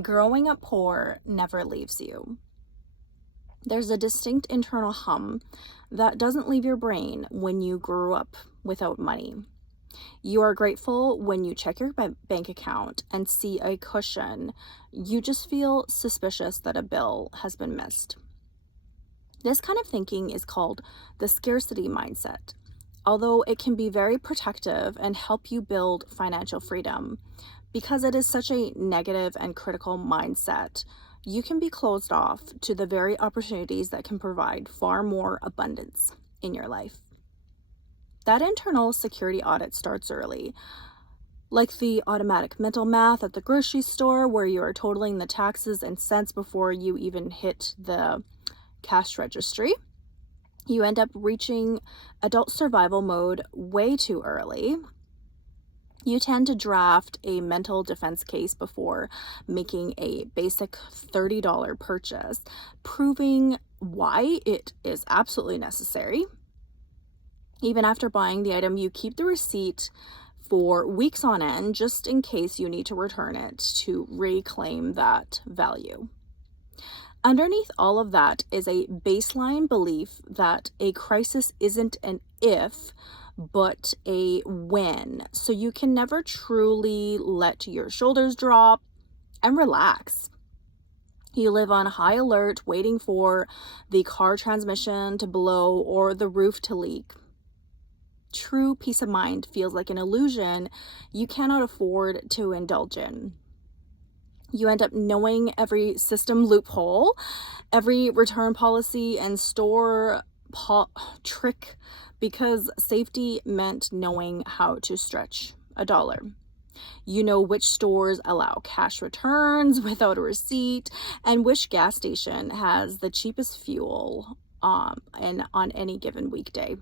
Growing up poor never leaves you. There's a distinct internal hum that doesn't leave your brain when you grew up without money. You are grateful when you check your bank account and see a cushion. You just feel suspicious that a bill has been missed. This kind of thinking is called the scarcity mindset. Although it can be very protective and help you build financial freedom, because it is such a negative and critical mindset, you can be closed off to the very opportunities that can provide far more abundance in your life. That internal security audit starts early, like the automatic mental math at the grocery store where you are totaling the taxes and cents before you even hit the cash registry. You end up reaching adult survival mode way too early. You tend to draft a mental defense case before making a basic $30 purchase, proving why it is absolutely necessary. Even after buying the item, you keep the receipt for weeks on end just in case you need to return it to reclaim that value. Underneath all of that is a baseline belief that a crisis isn't an if, but a when. So you can never truly let your shoulders drop and relax. You live on high alert, waiting for the car transmission to blow or the roof to leak. True peace of mind feels like an illusion you cannot afford to indulge in. You end up knowing every system loophole, every return policy, and store trick because safety meant knowing how to stretch a dollar. You know which stores allow cash returns without a receipt and which gas station has the cheapest fuel and on any given weekday.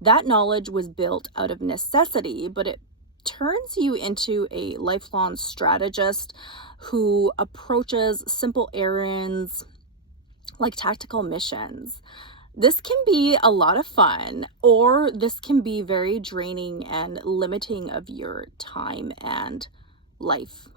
That knowledge was built out of necessity, but it turns you into a lifelong strategist who approaches simple errands like tactical missions. This can be a lot of fun, or this can be very draining and limiting of your time and life.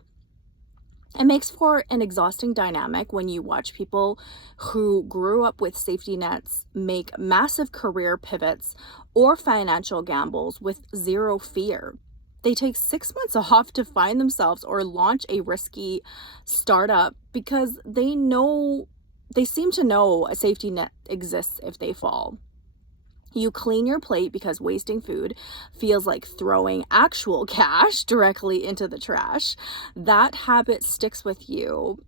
It makes for an exhausting dynamic when you watch people who grew up with safety nets make massive career pivots or financial gambles with zero fear. They take 6 months off to find themselves or launch a risky startup because they seem to know a safety net exists if they fall. You clean your plate because wasting food feels like throwing actual cash directly into the trash. That habit sticks with you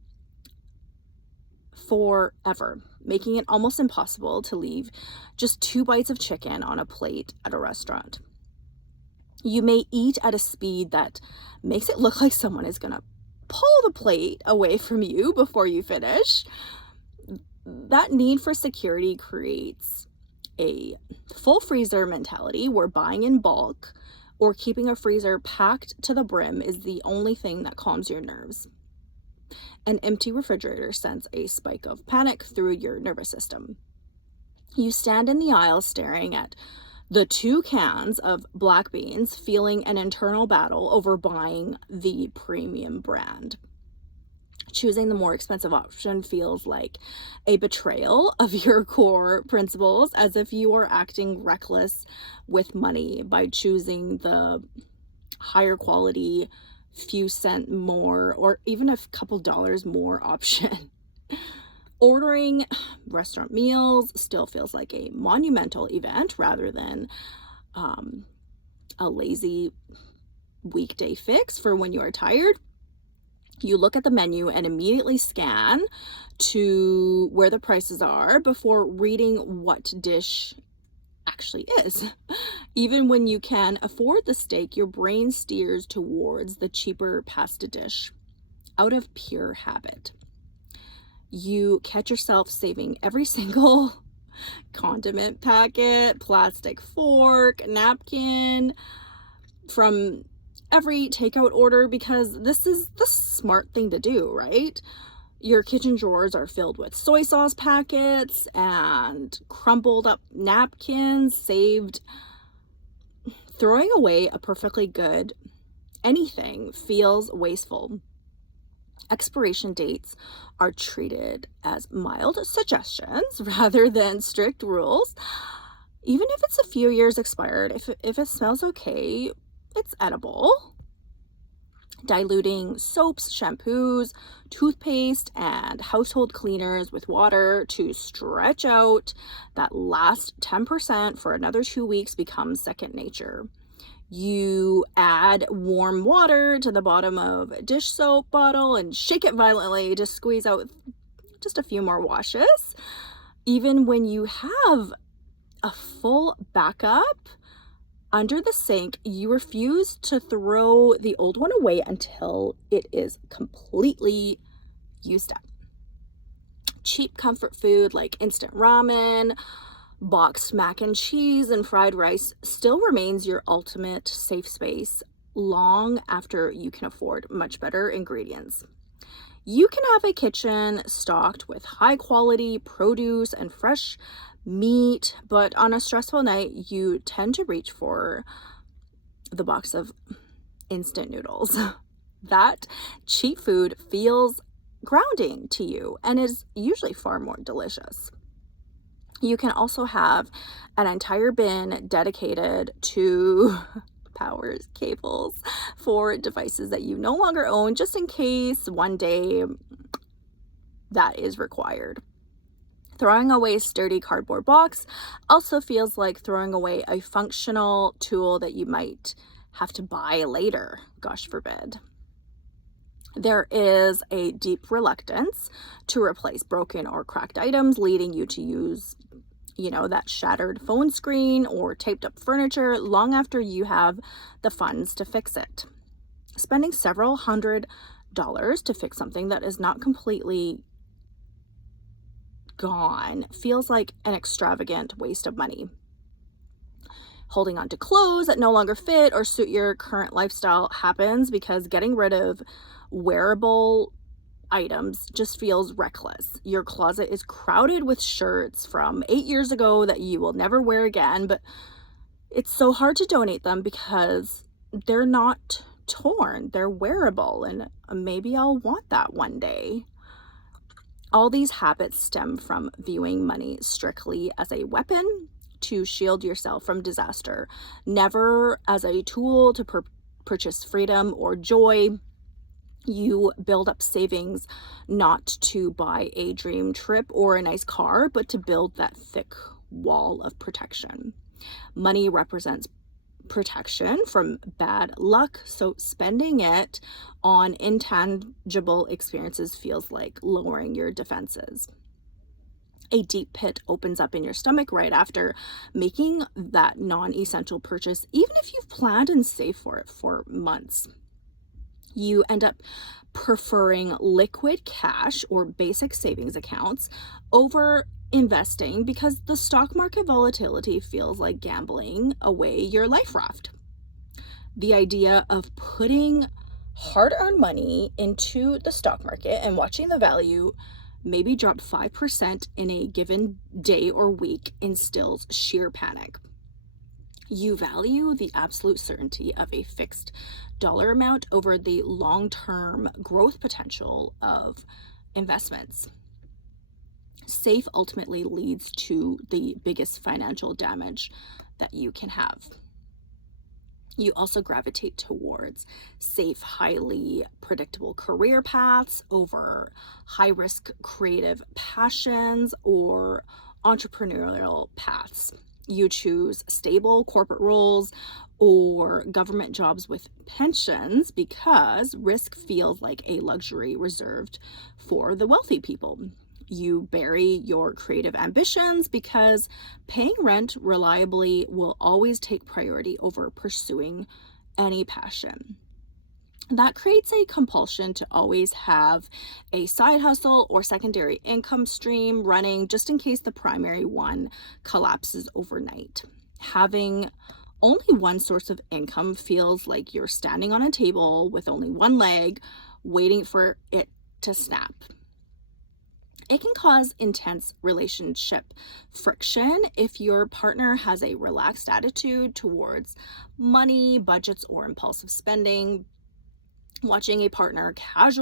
forever, making it almost impossible to leave just 2 bites of chicken on a plate at a restaurant. You may eat at a speed that makes it look like someone is going to pull the plate away from you before you finish. That need for security creates a full freezer mentality where buying in bulk or keeping a freezer packed to the brim is the only thing that calms your nerves. An empty refrigerator sends a spike of panic through your nervous system. You stand in the aisle staring at the 2 cans of black beans, feeling an internal battle over buying the premium brand. Choosing the more expensive option feels like a betrayal of your core principles, as if you are acting reckless with money by choosing the higher quality, few cent more, or even a couple dollars more option. Ordering restaurant meals still feels like a monumental event rather than a lazy weekday fix for when you are tired. You look at the menu and immediately scan to where the prices are before reading what dish actually is. Even when you can afford the steak, your brain steers towards the cheaper pasta dish out of pure habit. You catch yourself saving every single condiment packet, plastic fork, napkin from every takeout order because this is the smart thing to do, right? Your kitchen drawers are filled with soy sauce packets and crumpled up napkins saved. Throwing away a perfectly good anything feels wasteful. Expiration dates are treated as mild suggestions rather than strict rules. Even if it's a few years expired, if it smells okay, it's edible. Diluting soaps, shampoos, toothpaste, and household cleaners with water to stretch out that last 10% for another 2 weeks becomes second nature. You add warm water to the bottom of a dish soap bottle and shake it violently to squeeze out just a few more washes. Even when you have a full backup under the sink, you refuse to throw the old one away until it is completely used up. Cheap comfort food like instant ramen, boxed mac and cheese, and fried rice still remains your ultimate safe space long after you can afford much better ingredients. You can have a kitchen stocked with high quality produce and fresh meat, but on a stressful night, you tend to reach for the box of instant noodles. That cheap food feels grounding to you and is usually far more delicious. You can also have an entire bin dedicated to powers, cables for devices that you no longer own, just in case one day that is required. Throwing away a sturdy cardboard box also feels like throwing away a functional tool that you might have to buy later, gosh forbid. There is a deep reluctance to replace broken or cracked items, leading you to use, that shattered phone screen or taped up furniture long after you have the funds to fix it. Spending several $100s to fix something that is not completely gone feels like an extravagant waste of money. Holding on to clothes that no longer fit or suit your current lifestyle happens because getting rid of wearable items just feels reckless. Your closet is crowded with shirts from 8 years ago that you will never wear again, but it's so hard to donate them because they're not torn, they're wearable, and maybe I'll want that one day. All these habits stem from viewing money strictly as a weapon to shield yourself from disaster, never as a tool to purchase freedom or joy. You build up savings not to buy a dream trip or a nice car, but to build that thick wall of protection. Money represents protection from bad luck, so spending it on intangible experiences feels like lowering your defenses. A deep pit opens up in your stomach right after making that non-essential purchase, even if you've planned and saved for it for months. You end up preferring liquid cash or basic savings accounts over investing because the stock market volatility feels like gambling away your life raft. The idea of putting hard-earned money into the stock market and watching the value maybe drop 5% in a given day or week instills sheer panic. You value the absolute certainty of a fixed dollar amount over the long-term growth potential of investments. Safe ultimately leads to the biggest financial damage that you can have. You also gravitate towards safe, highly predictable career paths over high-risk creative passions or entrepreneurial paths. You choose stable corporate roles or government jobs with pensions because risk feels like a luxury reserved for the wealthy people. You bury your creative ambitions because paying rent reliably will always take priority over pursuing any passion. That creates a compulsion to always have a side hustle or secondary income stream running just in case the primary one collapses overnight. Having only one source of income feels like you're standing on a table with only one leg, waiting for it to snap. It can cause intense relationship friction if your partner has a relaxed attitude towards money, budgets, or impulsive spending. Watching a partner casually